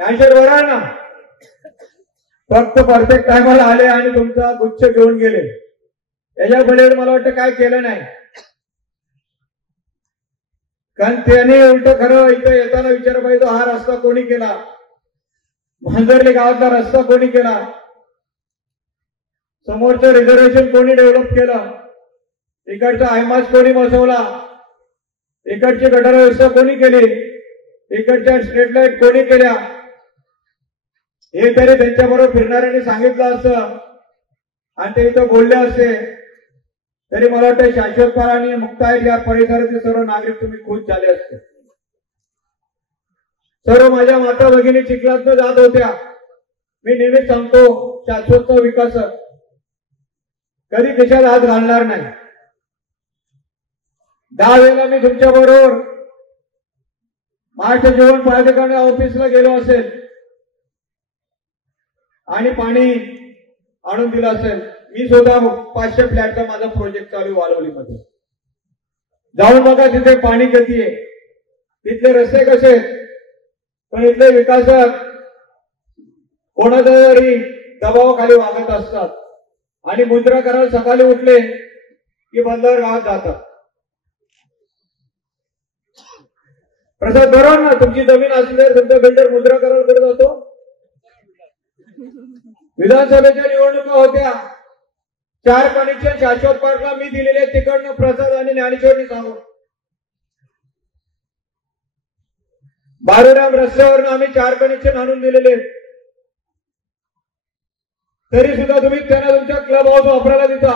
ज्ञानेश्वर बरं आहे ना? फक्त परफेक्ट टायमाला आले आणि तुमचा गुच्छ घेऊन गेले. याच्या पलीकडे मला वाटतं काय केलं नाही. कारण त्याने उलट खरं इथं येताना विचार पाहिजे हा रस्ता कोणी केला, मांजर्ली गावातला रस्ता कोणी केला, समोरचं रिझर्वेशन कोणी डेव्हलप केलं, इकडचा आयमास कोणी बसवला, इकडची गटार व्यवस्था कोणी केली, इकडच्या स्ट्रीट लाईट कोणी केल्या, हे तरी त्यांच्याबरोबर फिरणाऱ्यांनी सांगितलं असतं आणि ते इथं बोलले असते तरी मला वाटतं शाश्वत पाल आणि मुक्ताईर या परिसरातील सर्व नागरिक तुम्ही खुश झाले असते. सर्व माझ्या माता भगिनी चिखलातनं जात होत्या. मी नेहमीच सांगतो शाश्वत विकास कधी खिशात हात घालणार नाही. 10 वेळेला मी तुमच्या बरोबर महाराष्ट्र जीवन प्राधिकरण ऑफिसला गेलो असेल आणि पाणी आणून दिलं असेल. मी सुद्धा 500 फ्लॅटचा माझा प्रोजेक्ट चालू वालवलीमध्ये. जाऊन बघा तिथे पाणी किती आहे, तिथले रस्ते कसे आहेत. पण इथले विकासक कोणाचा तरी दबावाखाली वागत असतात आणि मुद्रा करायला सकाळी उठले की बंदर गावात जातात. प्रसाद बरोबर ना? तुमची जमीन असली तर तुमचा बिल्डर मुद्रा करायला कडे जातो. विधानसभेच्या निवडणुका होत्या. 4 कनेक्शन शाश्वत पार्कला मी दिलेले तिकडनं प्रसाद आणि ज्ञानेश्वरनी सांगू. बारूराम रस्त्यावरनं आम्ही 4 कनेक्शन आणून दिलेले. तरी सुद्धा तुम्ही त्यांना तुमच्या क्लब हाऊस वापरायला देता.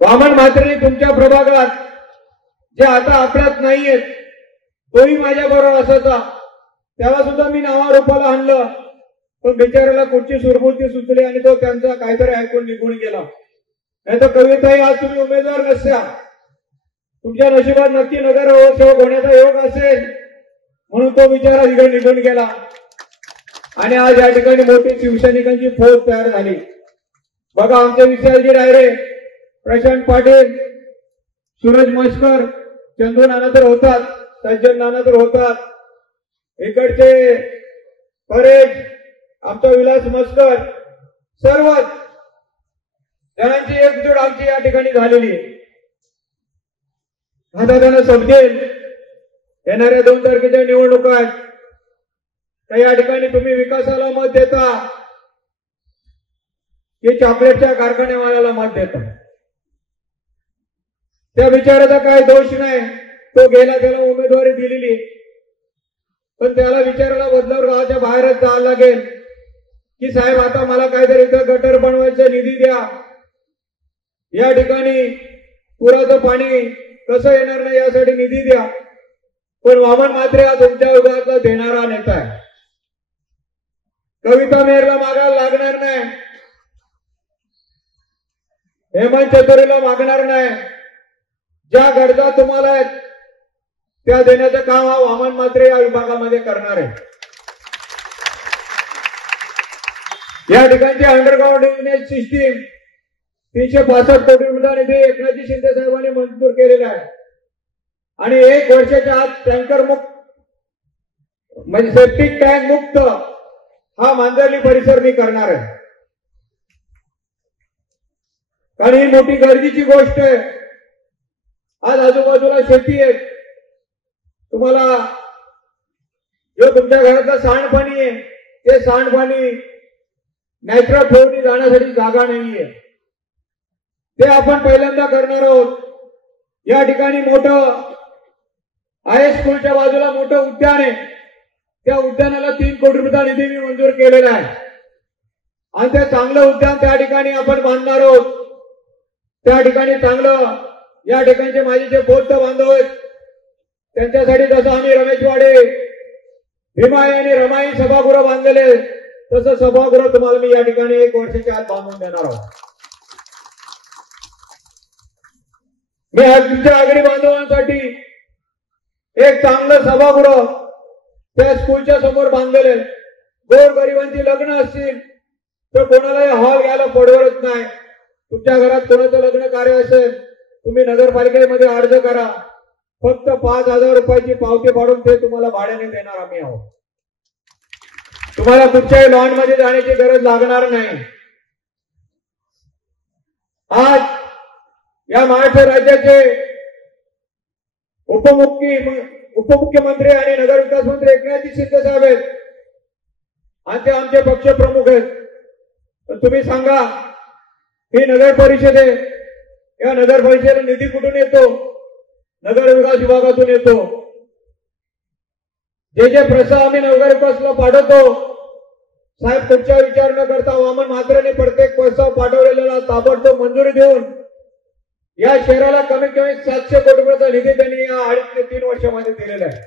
वामन म्हात्रेंनी तुमच्या प्रभागात जे आता आपल्यात नाहीयेत तोही माझ्या बरोबर असायचा, त्याला सुद्धा मी नावारूपाला आणलं. पण बिचाराला कुठची सुरबुद्धी सुचली आणि तो त्यांचा काहीतरी ऐकून निघून गेला. नाही तर कविताही आज तुम्ही उमेदवार नसत्या. तुमच्या नशिबात नक्की नगरसेवक होण्याचा योग असेल म्हणून तो बिचारा तिकडे निघून गेला आणि आज या ठिकाणी मोठी शिवसैनिकांची फौज तयार झाली. बघा आमचे विशालजी रायरे, प्रशांत पाटील, सूरज मस्कर, चंदू नाना तर होतात, सज्जन नाना तर होतात, इकडचे परेश, आमचा विलास मस्कर, सर्वच जणांची एकजूट आमची या ठिकाणी झालेली आहे. आता त्यांना समजेल येणाऱ्या 2 तारखेच्या निवडणुका आहेत तर या ठिकाणी तुम्ही विकासाला मत देता की चॉकलेटच्या कारखानेवाल्याला मत देता. त्या बिचाराचा काय दोष नाही, तो गेला, त्याला उमेदवारी दिलेली. पण त्याला विचारायला बदलावर गावाच्या बाहेरच जायला लागेल की साहेब आता मला काहीतरी इथं गटर बनवायचा निधी द्या, या ठिकाणी पुराचं पाणी कसं येणार नाही यासाठी निधी द्या. पण वामन म्हात्रे हा तुमच्या विभागातला देणारा नेता आहे. कविता मेहरला मागायला लागणार नाही, हेमंत चतुर्वेदीला मागणार नाही. ज्या गरजा तुम्हाला आहेत त्या देण्याचं काम हा वामन म्हात्रे या विभागामध्ये करणार आहे. या ठिकाणची अंडरग्राउंड ड्रेनेज सिस्टीम 365 कोटी रुपये निधी एकनाथजी शिंदे साहेबांनी मंजूर केलेला आहे आणि 1 वर्षाच्या आत टँकर मुक्त म्हणजे सेप्टिक टँक मुक्त हा मांजर्ली परिसर मी करणार आहे. कारण ही मोठी गरजेची गोष्ट आहे. आज आजूबाजूला शेती आहे, तुम्हाला जो तुमच्या घराचा सांडपाणी आहे ते सांडपाणी नॅचरल फ्लोनी जाण्यासाठी जागा नाहीये, ते आपण पहिल्यांदा करणार आहोत. या ठिकाणी मोठं हायस्कूलच्या बाजूला मोठं उद्यान आहे, त्या उद्यानाला 3 कोटी रुपये निधी मी मंजूर केलेला आहे आणि ते चांगलं उद्यान त्या ठिकाणी आपण बांधणार आहोत. त्या ठिकाणी चांगलं या ठिकाणचे माझे जे बौद्ध बांधव आहेत त्यांच्यासाठी जसं आम्ही रमेशवाडे, भीमाई आणि रमाई सभागृह बांधलेले तसं सभागृह तुम्हाला मी या ठिकाणी 1 वर्षाच्या आत बांधून देणार आहोत. मी तुमच्या आगरी बांधवांसाठी एक चांगलं सभागृह त्या स्कूलच्या समोर बांधलेले. गोरगरिबांची लग्न असतील तर कोणालाही हॉल घ्यायला पडवत नाही. तुमच्या घरात कोणाचं लग्न कार्य असेल तुम्ही नगरपालिकेमध्ये अर्ज करा, फक्त 5,000 रुपयाची पावती पाडून ते तुम्हाला भाड्याने देणार आम्ही आहोत. तुम्हाला कुठच्याही लॉनमध्ये जाण्याची गरज लागणार नाही. आज या महाराष्ट्र राज्याचे उपमुख्यमंत्री आणि नगरविकास मंत्री एकनाथ शिंदे साहेब आहेत आणि ते आमचे पक्ष प्रमुख आहेत. तर तुम्ही सांगा, ही नगर परिषद आहे, या नगर परिषदेला निधी कुठून येतो? नगर विकास विभागातून येतो. जे जे प्रस्ताव आम्ही नगर विकासला पाठवतो, साहेब कुठचा विचार न करता वामन म्हात्रेने प्रत्येक प्रस्ताव पाठवलेला ताबडतोब मंजुरी देऊन या शहराला कमीत कमी 700 कोटी रुपयाचा निधी त्यांनी या 2.5 ते 3 वर्षामध्ये दिलेला आहे.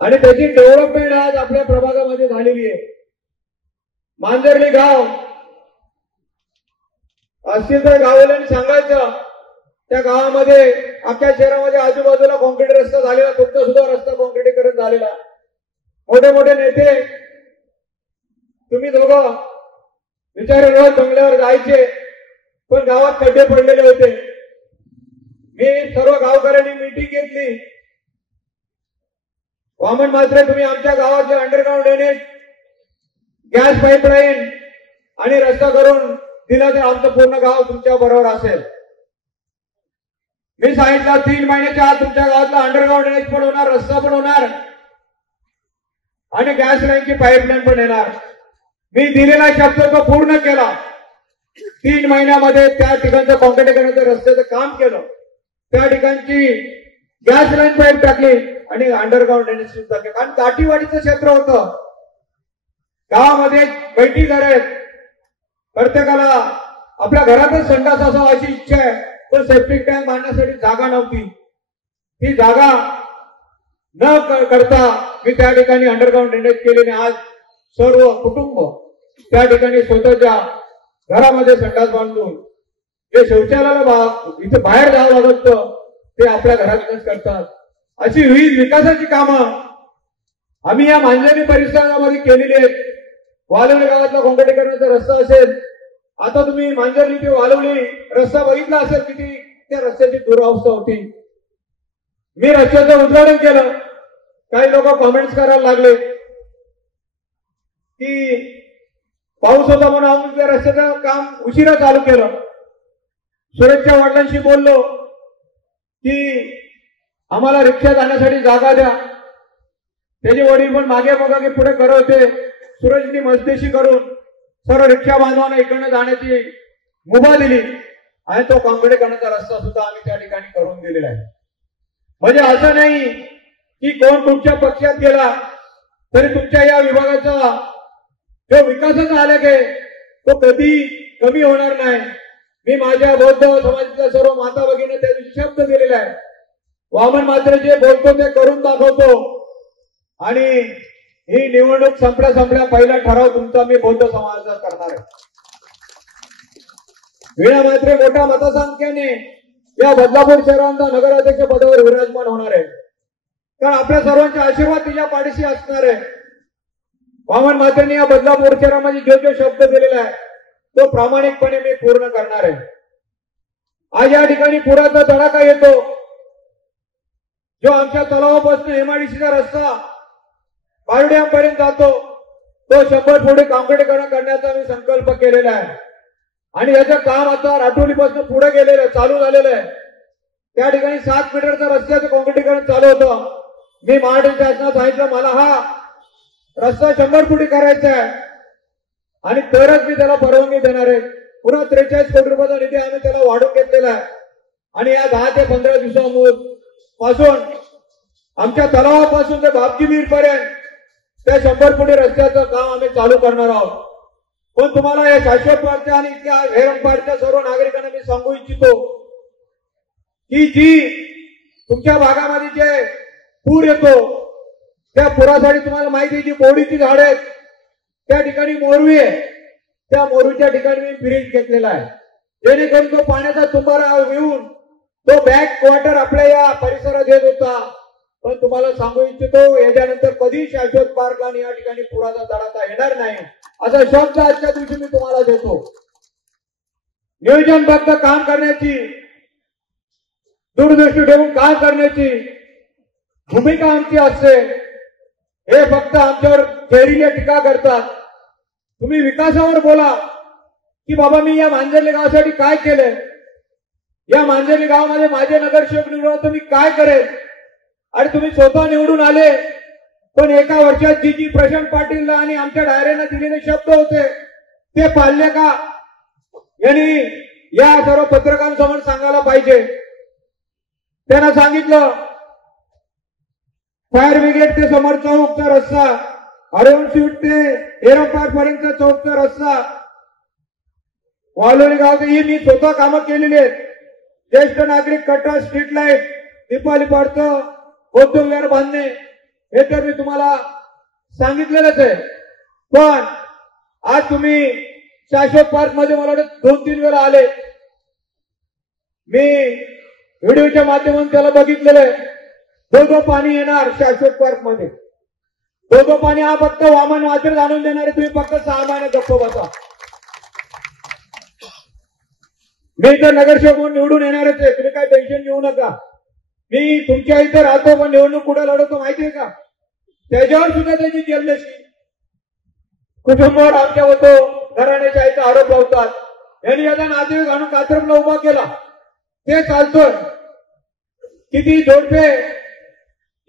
आणि त्याची डेव्हलपमेंट आज आपल्या प्रभागामध्ये झालेली आहे. मांजर्ली गाव असतील तर गाववाल्यांनी सांगायचं, त्या गावामध्ये अख्ख्या शहरामध्ये आजूबाजूला कॉन्क्रीट रस्ता झालेला, तुमचा सुद्धा रस्ता कॉन्क्रीटीकरण झालेला. मोठे मोठे नेते तुम्ही दोघं विचारे रोज बंगल्यावर जायचे, पण गावात खड्डे पडलेले होते. मी सर्व गावकऱ्यांनी मीटिंग घेतली. वामन म्हात्रे, तुम्ही आमच्या गावाचे अंडरग्राउंड ड्रेनेज, गॅस पाईपलाईन आणि रस्ता करून दिला तर आमचं पूर्ण गाव तुमच्या बरोबर असेल. मी सांगितलं 3 महिन्याच्या आत तुमच्या गावातला अंडरग्राउंड ड्रेनेज पण होणार, रस्ता पण होणार आणि गॅस लाईनची पाईपलाईन पण येणार. मी दिलेला शब्द तो पूर्ण केला. 3 महिन्यामध्ये त्या ठिकाणचं कॉन्क्रीटीकरणाचं रस्त्याचं काम केलं. त्या ठिकाणची गॅस लाईन पाईप टाकली आणि अंडरग्राउंड ड्रेनेज सुद्धा केलं. कारण दाटीवाडीचं क्षेत्र होतं. गावामध्ये बैठी घर आहेत, प्रत्येकाला आपल्या घरातच संडास असावा अशी इच्छा आहे, पण सेप्टिक टँक बांधण्यासाठी जागा नव्हती. ती जागा न करता मी त्या ठिकाणी अंडरग्राउंड ड्रेनेज केले. आज सर्व कुटुंब त्या ठिकाणी स्वतःच्या घरामध्ये संडास बांधून जे शौचालयाला इथे बाहेर जावं लागत ते आपल्या घरातच करतात. अशी विविध विकासाची कामं आम्ही या मांजर्ली परिसरामध्ये केलेली आहेत. वालवली गावातला कॉन्क्रीटीकरणाचा रस्ता असेल, आता तुम्ही मांजर्ली ते वालवली रस्ता बघितला असेल, किती त्या रस्त्याची दुरावस्था होती. मी रस्त्याचं उद्घाटन केलं. काही लोक कॉमेंट्स करायला लागले की पाऊस होता म्हणून आम्ही त्या रस्त्याचं काम उशिरा चालू केलं. सुरेशच्या वडिलांशी बोललो की आम्हाला रिक्षा जाण्यासाठी जागा द्या. त्याचे वडील पण मागे बघा की पुढे करत होते. सुरेशनी मस्तेशी करून सर्व रिक्षा बांधवांना इकडनं जाण्याची मुभा दिली आणि तो कॉन्क्रीटीकरणाचा रस्ता सुद्धा आम्ही त्या ठिकाणी करून दिलेला आहे. म्हणजे असं नाही की कोण कुठच्या पक्षात गेला तरी तुमच्या या विभागाचा जो विकासाचा आलेख आहे तो कधी कमी होणार नाही. मी माझ्या बौद्ध समाजाच्या सर्व माता भगिनींना त्या दिवशी शब्द दिलेला आहे. वामन म्हात्रे जे बोलतो ते करून दाखवतो आणि ही निवडणूक संपल्या पहिला ठराव तुमचा मी बौद्ध समाजाचा करणार आहे. वीणा म्हात्रे मोठ्या मतसंख्येने या बदलापूर शहरांचा नगराध्यक्ष पदावर विराजमान होणार आहे. कारण आपल्या सर्वांचे आशीर्वाद तिच्या पाठीशी असणार आहे. वामन म्हात्रेंनी या बदलापूर शहरामध्ये जो शब्द दिलेला आहे तो प्रामाणिकपणे मी पूर्ण करणार आहे. आज या ठिकाणी पुराचा तडाखा येतो. जो आमच्या तलावापासून एमआयडीसीचा रस्ता बारड्यापर्यंत जातो तो 100 फुटे कॉन्क्रीटीकरण करण्याचा मी संकल्प केलेला आहे. आणि याचं काम आता राठोलीपासून पुढे गेलेलं चालू झालेलं आहे. त्या ठिकाणी 7 मीटरचं रस्त्याचं कॉन्क्रीटीकरण चालू होतं. मी महाराष्ट्र शासनाला सांगितलं मला हा रस्ता 100 फुटी करायचा आहे आणि तरच मी त्याला परवानगी देणार आहे. पुन्हा 43 कोटी रुपयाचा निधी आम्ही त्याला वाढवून घेतलेला आहे. आणि या 10 ते 15 दिवसापासून आमच्या तलावापासून ते बापजीवीर पर्यंत त्या 100 फुटी रस्त्याचं काम आम्ही चालू करणार आहोत. पण तुम्हाला या शाश्वत पाडच्या आणि इथल्या हेरंपाडच्या सर्व नागरिकांना मी सांगू इच्छितो की जी तुमच्या भागामध्ये जे पूर येतो त्या पुरासाठी तुम्हाला माहिती आहे जी मोहरीची झाडं आहेत त्या ठिकाणी मोरवी आहे. त्या मोरवीच्या ठिकाणी मी ब्रिज घेतलेला आहे जेणेकरून तो पाण्याचा तुम्हाला येऊन तो बॅक क्वार्टर आपल्या या परिसरात येत होता. पण तुम्हाला सांगू इच्छितो याच्यानंतर कधी शाश्वत पार्कला आणि या ठिकाणी पुराचा तडाखा येणार नाही असा शब्द आजच्या दिवशी मी तुम्हाला देतो. नियोजनबद्ध काम करण्याची दूरदृष्टी ठेवून काय करण्याची भूमिका आमची असते हे फक्त आमच्यावर जहिरीला टीका करतात. तुम्ही विकासावर बोला की बाबा मी या मांजर्ली गावासाठी काय केलंय, या मांजर्ली गावामध्ये माझे नगरसेवक निवडून तर मी काय करेन. आणि तुम्ही स्वतः निवडून आले पण एका वर्षात जी प्रशांत पाटीलला आणि आमच्या डायरेला दिलेले शब्द होते ते पाळले का, यांनी या सर्व पत्रकारांसमोर सांगायला पाहिजे. त्यांना सांगितलं फायर ब्रिगेड ते समोर चौकचा रस्ता, अरेवन स्वीट ते एरो पार्क पर्यंत चौकचा रस्ता, वालोली गाव ही मी स्वतः कामं केलेली आहेत. ज्येष्ठ नागरिक कट्टा, स्ट्रीट लाईट, दीपावली पाडतं, उद्योग विहार बांधणे हे तर मी तुम्हाला सांगितलेलंच आहे. पण आज तुम्ही शाश्वत पार्क मध्ये मला वाटतं 2-3 वेळा आले. मी व्हिडिओच्या माध्यमातून त्याला बघितलेलं आहे. दो पाणी येणार शाश्वत पार्क मध्ये. दो पाणी हा फक्त वामन मात्र आणून देणार आहे. तुम्ही फक्त 6 महिने गप्प बसा. मी तर नगरसेवक म्हणून निवडून येणारच आहे. तुम्ही काय टेन्शन घेऊ नका. मी तुमच्या इथे राहतो पण निवडणूक कुठे लढवतो माहितीये का, त्याच्यावर सुद्धा त्याची जल्लशी कुटुंबावर आमच्या होतो घराण्याशाहीचा आरोप लावतात. यांनी याचा नातेवाईक आणून कात्रमला उभा केला ते चालतोय. किती जोडपे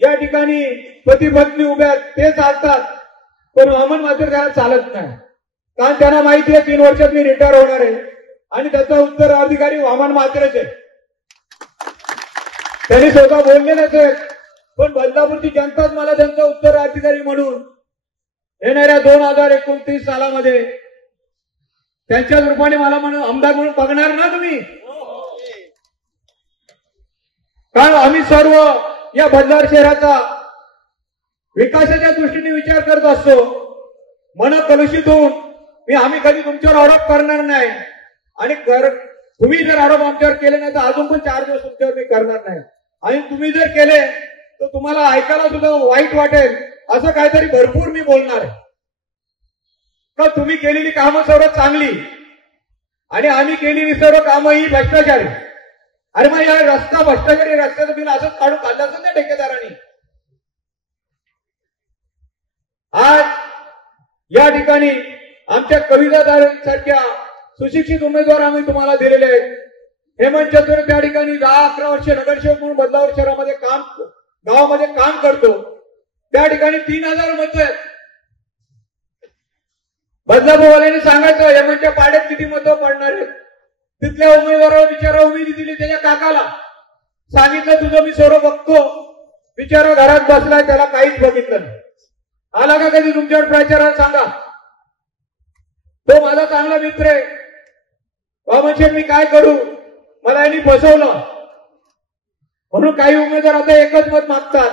या ठिकाणी पती पत्नी उभ्या ते चालतात पण वामन मात्र त्याला चालत नाही. कारण त्यांना माहिती आहे 3 वर्षात मी रिटायर होणार आहे आणि त्याचा उत्तराधिकारी वामन मात्रच आहे. त्यांनी स्वतः बोललेलेच आहेत. पण बदलापूरची जनताच मला त्यांचा उत्तराधिकारी म्हणून येणाऱ्या 2029 सालामध्ये त्यांच्याच रूपाने मला म्हणून आमदार म्हणून बघणार ना तुम्ही. कारण आम्ही सर्व या बदलापूर शहराचा विकासाच्या दृष्टीने विचार करत असतो. मन कलुषित होऊन आम्ही कधी तुमच्यावर आरोप करणार नाही आणि तुम्ही जर आरोप आमच्यावर केले नाही तर अजून पण 4 दिवस तुमच्यावर मी करणार नाही. आणि तुम्ही जर केले तर तुम्हाला ऐकायला सुद्धा वाईट वाटेल असं काहीतरी भरपूर मी बोलणार आहे. का तुम्ही केलेली कामं सर्व चांगली आणि आम्ही केलेली सर्व कामं ही भ्रष्टाचारी. अरे मग या रस्ता भ्रष्टाचारी रस्त्याचं बिल असंच काढून काढलं असं नाही ठेकेदारांनी. आज या ठिकाणी आमच्या कवितासारख्या सुशिक्षित उमेदवार आम्ही तुम्हाला दिलेले आहेत. हेमंत चतुर्वेदी त्या ठिकाणी 10-11 वर्ष नगरसेवक म्हणून बदलापूर शहरामध्ये गावामध्ये काम करतो. त्या ठिकाणी 3000 मतं आहेत. बदलापूरवाल्यांनी सांगायचं हेमंतच्या पाड्यात किती मतं पडणार आहेत. तिथल्या उमेदवाराला बिचारा उमेदी दिली त्याच्या काकाला सांगितलं तुझं मी सर्व बघतो. बिचारा घरात बसलाय त्याला काहीच बघितलं नाही. आला का कधी तुमच्यावर प्रचाराला सांगा. तो माझा चांगला मित्र आहे. वामनशेठ मी काय करू मला यांनी फसवलं म्हणून काही उमेदवार आता एकच मत मागतात.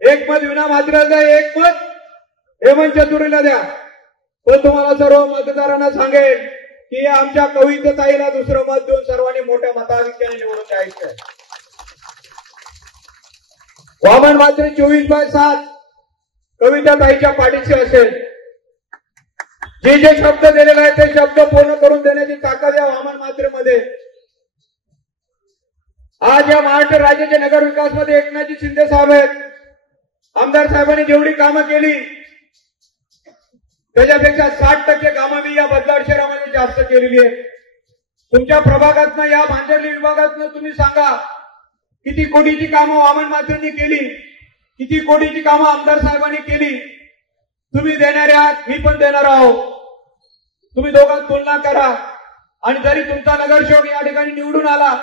एक मत विना मात्र द्या, एक मत हेमंत चतुर्वेदीला द्या. पण तुम्हाला सर्व मतदारांना सांगेल की आमच्या कविताताईला दुसरं मत देऊन सर्वांनी मोठ्या मताधिक्याने निवडून द्यायचं आहे. वामन मात्र 24/7 कविताताईच्या पाठीशी असेल. जे जे शब्द दिलेले आहेत ते शब्द पूर्ण करून देण्याची ताकद या वामन मात्रेमध्ये. आज या महाराष्ट्र राज्याच्या नगर विकास मध्ये एकनाथजी शिंदे साहेब आहेत. आमदार साहेबांनी जेवढी कामं केली त्याच्यापेक्षा 60% कामं मी या बदलापूर शहरामध्ये जास्त केलेली आहे. तुमच्या प्रभागातनं या भांजर्ली विभागातनं तुम्ही सांगा किती कोटीची कामं वामन मात्रेंनी केली, किती कोटीची कामं आमदार साहेबांनी केली. तुम्ही देणारे आहात, मी पण देणार आहोत. तुम्ही दोघांत तुलना करा. आणि जरी तुमचा नगरसेवक या ठिकाणी निवडून आला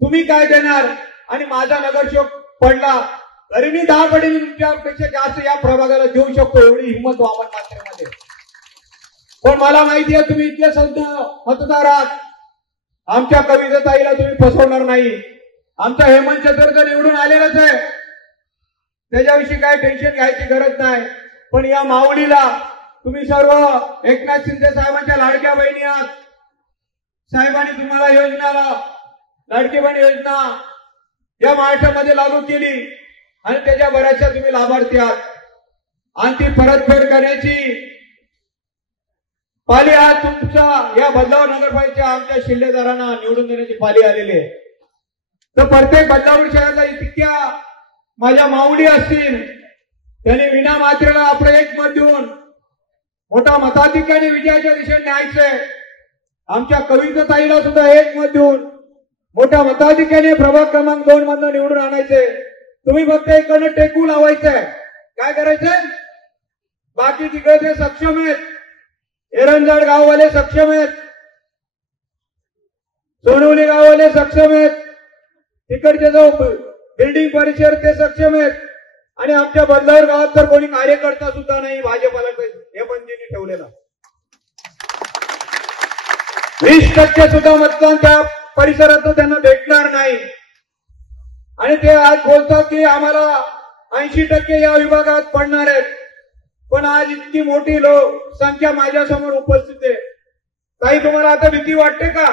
तुम्ही काय देणार आणि माझा नगरसेवक पडला तरी मी 10 पटीने तुमच्यापेक्षा जास्त या प्रभागाला देऊ शकतो एवढी हिंमत वामन मात्रेमध्ये. पण मला माहिती आहे तुम्ही इथले संत मतदार आहात. आमच्या कविताताईला तुम्ही फसवणार नाही. आमचा हेमंत चतुर्वेदी निवडून आलेलाच आहे त्याच्याविषयी काय टेन्शन घ्यायची गरज नाही. पण या माऊलीला तुम्ही सर्व एकनाथ शिंदे साहेबांच्या लाडक्या बहिणी आहात. साहेबांनी तुम्हाला योजनाला लाडकी बहीण योजना या महाराष्ट्रामध्ये लागू केली आणि त्याच्या बऱ्याचशा तुम्ही लाभार्थी आहात. आणि ती परतफेड करण्याची पाली आज तुमच्या या बदलापूर नगरपालिकेच्या आमच्या शिल्लेदारांना निवडून देण्याची पाली आलेली आहे. तर प्रत्येक बदलापूर शहराला इतक्या माझ्या माऊली असतील, त्यांनी विना मात्रेला आपलं एक मत देऊन मोठा मताधिक्याने विजयाच्या दिशेने न्यायचंय. आमच्या कविताताईला सुद्धा एक मत देऊन मोठ्या मताधिक्याने प्रभाग क्रमांक 2 मधनं निवडून आणायचंय. तुम्ही फक्त इकडनं टेकू लावायचंय. काय करायचंय? बाकी तिकडे ते सक्षम आहेत, एरंजाड गाववाले सक्षम आहेत, सोनवली गाववाले सक्षम आहेत, तिकडचे जो बिल्डिंग परिसर ते सक्षम आहेत, आणि आमच्या बदलापूर गावात तर कोणी कार्यकर्ता सुद्धा नाही भाजपला हे बंदीने ठेवलेला. 20% सुद्धा मतदान त्या परिसरात त्यांना भेटणार नाही. आणि ते आज बोलतात की आम्हाला 80% या विभागात पडणार आहेत. पण आज इतकी मोठी संख्या माझ्यासमोर उपस्थित आहे. काही तुम्हाला आता भीती वाटते का?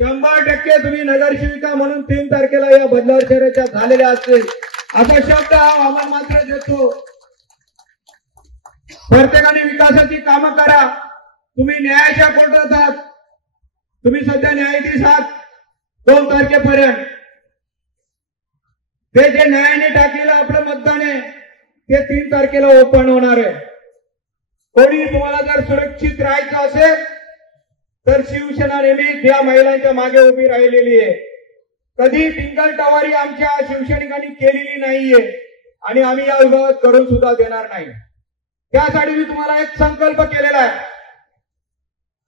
100% तुम्ही नगरसेविका म्हणून 3 तारखेला या बदलापूर शहराच्या झालेल्या असतील असा शब्द आम्हाला मात्र देतो. प्रत्येकाने विकासाची कामं करा. तुम्ही न्यायाच्या कोर्टात आहात, तुम्ही सध्या न्यायाधीश आहात 2 तारखेपर्यंत. ते जे न्यायाने टाकलेलं आपलं मतदान आहे ते 3 तारखेला ओपन होणार आहे. कोणी तुम्हाला जर सुरक्षित राहायचं असेल तर शिवसेना नेहमीच या महिलांच्या मागे उभी राहिलेली आहे. कधी टिंगल टवारी आमच्या शिवसैनिकांनी केलेली नाहीये आणि आम्ही या विभागात करून सुद्धा देणार नाही. त्यासाठी मी तुम्हाला एक संकल्प केलेला आहे.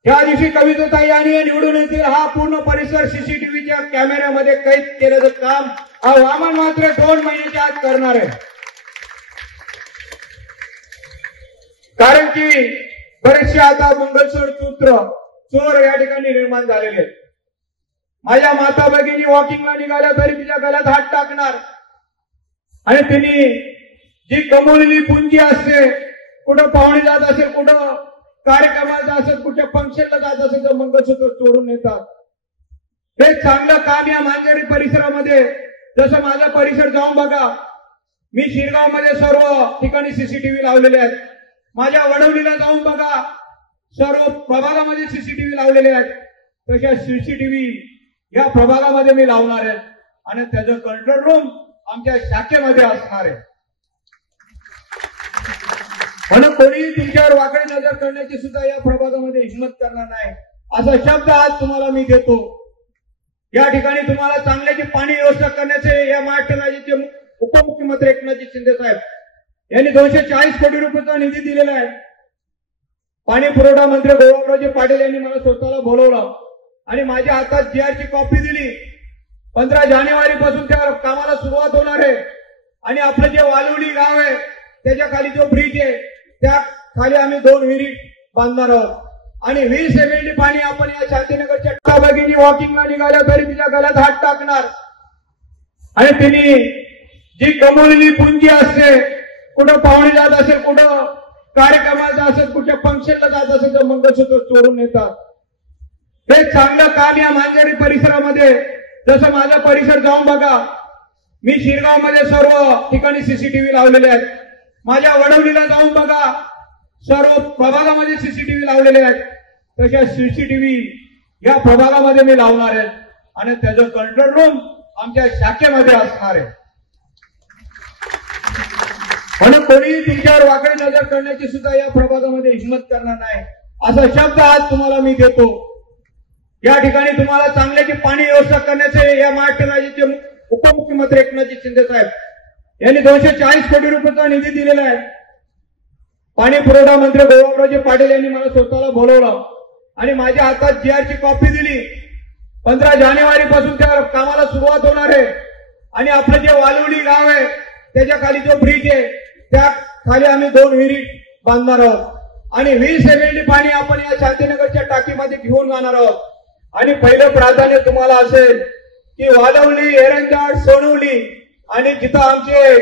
ज्या दिवशी कविताताई आणि निवडून येतील हा पूर्ण परिसर सीसीटीव्हीच्या कॅमेऱ्यामध्ये कैद केल्याचं काम हा वामन मात्र 2 महिन्याच्या आत करणार आहे. कारण की बरेचसे आता मंगळसूत्र चोर या ठिकाणी निर्माण झालेले आहेत. माझ्या माता भगिनी वॉकिंगला निघाल्या तरी तिच्या गळ्यात हात टाकणार आणि तिने जी कमवलेली पुंजी असते, कुठं पाहुणे जात असेल, कुठं कार्यक्रमात जात असेल, कुठच्या फंक्शनला जात असेल तर मंगळसूत्र चोरून येतात. हे चांगलं काम या मांजरी परिसरामध्ये, जसं माझा परिसर जाऊन बघा. मी शिरगावमध्ये सर्व ठिकाणी सीसीटीव्ही लावलेले आहेत. माझ्या वडवलीला जाऊन बघा, सर्व प्रभागामध्ये सीसीटीव्ही लावलेले आहेत. तशा सीसीटीव्ही या प्रभागामध्ये मी लावणार आहे आणि त्याचं कंट्रोल रूम आमच्या शाखेमध्ये असणार आहे. म्हणून कोणीही तुमच्यावर वाकडी नजर करण्याची सुद्धा या प्रभागामध्ये हिंमत करणार नाही असा शब्द आज तुम्हाला मी देतो. या ठिकाणी तुम्हाला चांगल्याची पाणी व्यवस्था करण्याचे या महाराष्ट्र राज्याचे उपमुख्यमंत्री एकनाथ शिंदे साहेब यांनी 240 कोटी रुपयाचा निधी दिलेला आहे. पाणी पुरवठा मंत्री गोविंदरावजी पाटील यांनी मला स्वतःला बोलवलं आणि माझ्या हातात जीआरची कॉपी दिली. 15 जानेवारीपासून त्या कामाला सुरुवात होणार आहे आणि आपलं जे वालवडी गाव आहे त्याच्या खाली जो ब्रिज आहे त्या खाली आम्ही 2 विहिरी बांधणार आहोत आणि 20 MLD पाणी आपण या शांतीनगरच्या भगिनी वॉकिंगला निघाल्या तरी तिच्या गळ्यात हात टाकणार आणि तिने जी कमवलेली पुंजी असते, कुठं पाहुणे जात असेल, कुठं कार्यक्रमात जात असेल, कुठच्या फंक्शनला जात असेल तर मंगळसूत्र चोरून येतात. हे चांगलं काम या मांजरी परिसरामध्ये, जसं माझा परिसर जाऊन बघा. मी शिरगावमध्ये सर्व ठिकाणी सीसीटीव्ही लावलेले आहेत. माझ्या वडवलीला जाऊन बघा, सर्व प्रभागामध्ये सीसीटीव्ही लावलेले आहेत. तशा सीसीटीव्ही या प्रभागामध्ये मी लावणार आहे आणि त्याचं कंट्रोल रूम आमच्या शाखेमध्ये असणार आहे. म्हणून कोणीही तुमच्यावर वाकडी नजर करण्याची सुद्धा या प्रभागामध्ये हिंमत करणार नाही असा शब्द आज तुम्हाला मी देतो. या ठिकाणी तुम्हाला चांगल्याची पाणी व्यवस्था करण्याचे या महाराष्ट्र राज्याचे उपमुख्यमंत्री एकनाथ शिंदे साहेब यांनी 240 कोटी रुपयाचा निधी दिलेला आहे. पाणी पुरवठा मंत्री गोविंदरावजी पाटील यांनी मला स्वतःला बोलवलं आणि माझ्या हातात जीआरची कॉपी दिली. 15 जानेवारीपासून त्या कामाला सुरुवात होणार आहे आणि आपलं जे वालवडी गाव आहे त्याच्या खाली जो ब्रिज आहे त्या खाली आम्ही 2 विहिरी बांधणार आहोत आणि 20 MLD पाणी आपण या शांतीनगरच्या टाकीमध्ये घेऊन जाणार आहोत. आणि पहिलं प्राधान्य तुम्हाला असेल की वालवली, एरंजाड, सोनवली आणि जिथं आमचे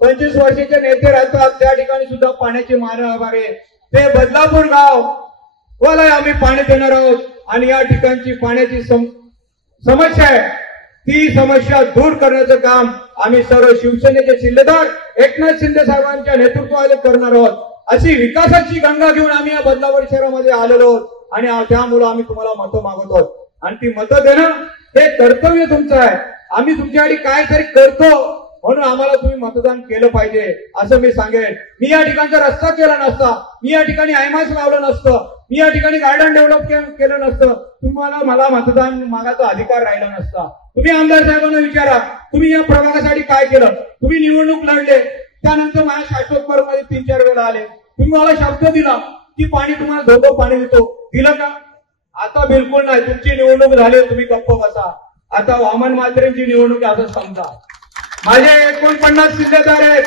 25 वर्षाचे नेते राहतात त्या ठिकाणी सुद्धा पाण्याची महामारी आहे. ते बदलापूर गाव वाला आम्ही पाणी देणार आहोत आणि या ठिकाणची पाण्याची समस्या आहे ती समस्या दूर करण्याचं काम आम्ही सर्व शिवसेनेचे शिल्लेदार एकनाथ शिंदे साहेबांच्या नेतृत्वाखाली करणार आहोत. अशी विकासाची गंगा घेऊन आम्ही या बदलापूर शहरामध्ये आलेलो आहोत आणि त्यामुळे आम्ही तुम्हाला मतं मागत आहोत आणि ती मतं देणं हे कर्तव्य तुमचं आहे. आम्ही तुमच्यासाठी काहीतरी करतो म्हणून आम्हाला तुम्ही मतदान केलं पाहिजे असं मी सांगेन. मी या ठिकाणचा रस्ता केला नसता, मी या ठिकाणी आयमास लावलं नसतं, मी या ठिकाणी गार्डन डेव्हलप केलं नसतं, तुम्हाला मला मतदान मागायचा अधिकार राहिला नसता. तुम्ही आमदार साहेबांना विचारा, तुम्ही या प्रभागासाठी काय केलं. तुम्ही निवडणूक लढले, त्यानंतर माझ्या शाश्वत परमध्ये 3-4 वेळा आले. तुम्ही मला शब्द दिला की पाणी तुम्हाला धोधो पाणी देतो, दिलं का? आता बिलकुल नाही. तुमची निवडणूक झाली, तुम्ही गप्प बसा. आता वामन म्हात्रेंची निवडणूक असं समजा. माझे 49 शिलेदार आहेत.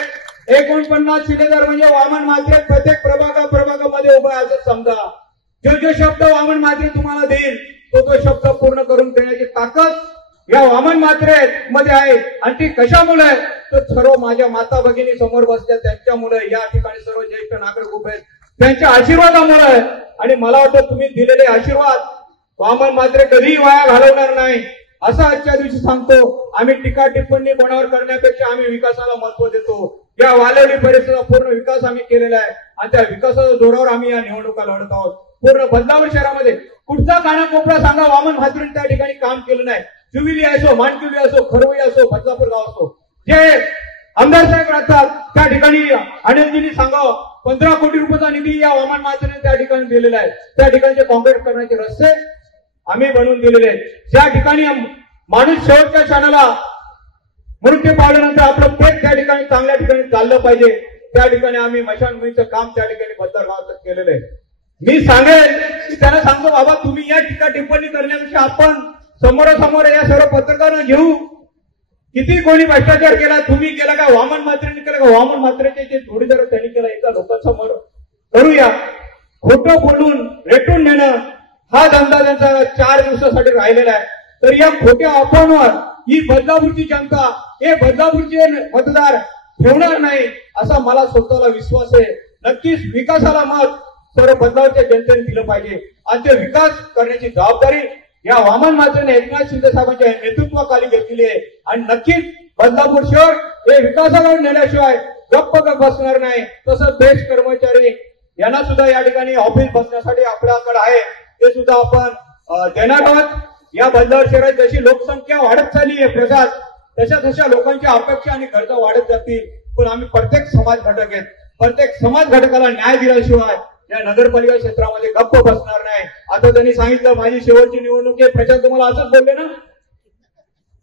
49 शिलेदार म्हणजे वामन म्हात्रे प्रत्येक प्रभागामध्ये उभा आहे असं समजा. जो शब्द वामन म्हात्रे तुम्हाला देईल तो शब्द पूर्ण करून देण्याची ताकद या वामन म्हात्रे मध्ये आहे. आणि ती कशामुळे? तर सर्व माझ्या माता भगिनी समोर बसल्या त्यांच्यामुळे, या ठिकाणी सर्व ज्येष्ठ नागरिक उभे आहेत त्यांच्या आशीर्वादामुळे. आणि मला वाटतं तुम्ही दिलेले आशीर्वाद वामन म्हात्रे कधीही वाया घालवणार नाही असं आजच्या दिवशी सांगतो. आम्ही टीका टिप्पणी कोणावर करण्यापेक्षा आम्ही विकासाला महत्व देतो. या वालेवली परिसराचा पूर्ण विकास आम्ही केलेला आहे आणि त्या विकासाच्या जोरावर आम्ही या निवडणुका लढत आहोत. पूर्ण बदलापूर शहरामध्ये कुठचा कानाकोपरा सांगा वामन म्हात्रेंनी त्या ठिकाणी काम केलं नाही. जुबिली असो, मानकिवली असो, खरवई असो, बदलापूर गाव असो, जे आमदार साहेब राहतात त्या ठिकाणी अनिलजींनी सांगावं 15 कोटी रुपयाचा निधी या वामन म्हात्रेंनी त्या ठिकाणी दिलेला आहे. त्या ठिकाणचे कॉन्क्रीट करण्याचे रस्ते आम्ही बनवून दिलेले आहेत. ज्या ठिकाणी माणूस शेवटच्या क्षणाला मृत्यू पावल्यानंतर आपलं पेट त्या ठिकाणी चांगल्या ठिकाणी चाललं पाहिजे, त्या ठिकाणी आम्ही मशानभूमीचं काम त्या ठिकाणी बद्दर गावात केलेलं आहे. मी सांगेन की त्यांना सांगतो, बाबा तुम्ही या टीका टिप्पणी करण्यापेक्षा आपण समोरासमोर या सर्व पत्रकारांना घेऊ. किती कोणी भ्रष्टाचार केला, तुम्ही केला का, वामन म्हात्रेंनी केला का, वामन म्हात्रेचे जे जोडीदार त्यांनी केला, एका लोकांसमोर करूया. खोटं बोलून रेटून नेणं हा धंदा त्यांचा 4 दिवसासाठी राहिलेला आहे. तर या खोट्या अफवांवर ही बदलापूरची जनता, हे बदलापूरचे मतदार ठेवणार नाही असा मला स्वतःला विश्वास आहे. नक्कीच विकासाला मत सर्व बदलापूरच्या जनतेने दिलं पाहिजे आणि ते विकास करण्याची जबाबदारी या वामन म्हात्रेने एकनाथ शिंदे साहेबांच्या नेतृत्वाखाली घेतलेली आहे. आणि नक्कीच बदलापूर शहर हे विकासाकडे नेल्याशिवाय गप्प बसणार नाही. तसंच बेस्ट कर्मचारी यांना सुद्धा या ठिकाणी ऑफिस बसण्यासाठी आपल्याकडे आहे, ते सुद्धा आपण देणार आहोत. या बदलापूर शहरात जशी लोकसंख्या वाढत चालली आहे प्रसाद, तशा लोकांच्या अपेक्षा आणि गरजा वाढत जातील. पण आम्ही प्रत्येक समाज घटक आहेत, प्रत्येक समाज घटकाला न्याय दिल्याशिवाय या नगरपालिका क्षेत्रामध्ये गप्प बसणार नाही. आता त्यांनी सांगितलं माझी शेवटची निवडणूक आहे. प्रशांत तुम्हाला असंच बोलले ना,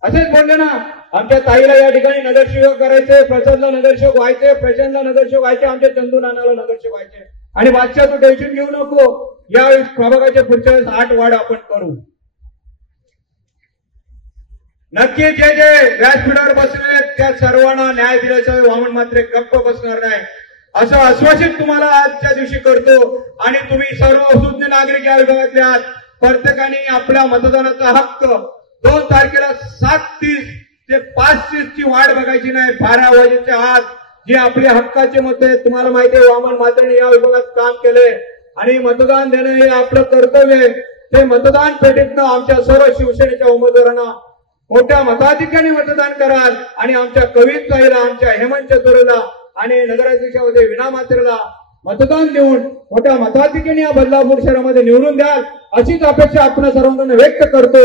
असेच बोलले ना, आमच्या ताईला या ठिकाणी नगरसेवक करायचे, प्रसादला नगरसेवक व्हायचे, प्रशांतला नगरसेवक व्हायचे, आमच्या चंदू नानाला नगरसेवक व्हायचे. आणि बादशाह तू टेन्शन घेऊ नको, यावेळी प्रभागाच्या पुढच्या वेळेस 8 वार्ड आपण करू. नक्की जे व्यासपीठावर बसले त्या सर्वांना न्याय दिल्याशिवाय वामन म्हात्रे गप्प बसणार नाही असं आश्वासित तुम्हाला आजच्या दिवशी करतो. आणि तुम्ही सर्व सुज्ञ नागरिक या विभागातले आहात, प्रत्येकाने आपल्या मतदानाचा हक्क 2 तारखेला 7:30 ते 5:30 ची वाट बघायची नाही. 12 वाजेच्या आत जे आपल्या हक्काचे मत आहेत, तुम्हाला माहिती आहे वामन म्हात्रेने या विभागात काम केलंय आणि मतदान देणं हे आपलं कर्तव्य आहे. ते मतदान पेटीतनं आमच्या सर्व शिवसेनेच्या उमेदवारांना मोठ्या मताधिक्याने मतदान कराल आणि आमच्या कवित ताईला, आमच्या हेमंत चतुर्वेदीला आणि नगराध्यक्षामध्ये विना म्हात्रेला मतदान देऊन मोठ्या मताधिक्याने या बदलापूर शहरामध्ये निवडून द्याल अशीच अपेक्षा आपण सर्वांना व्यक्त करतो.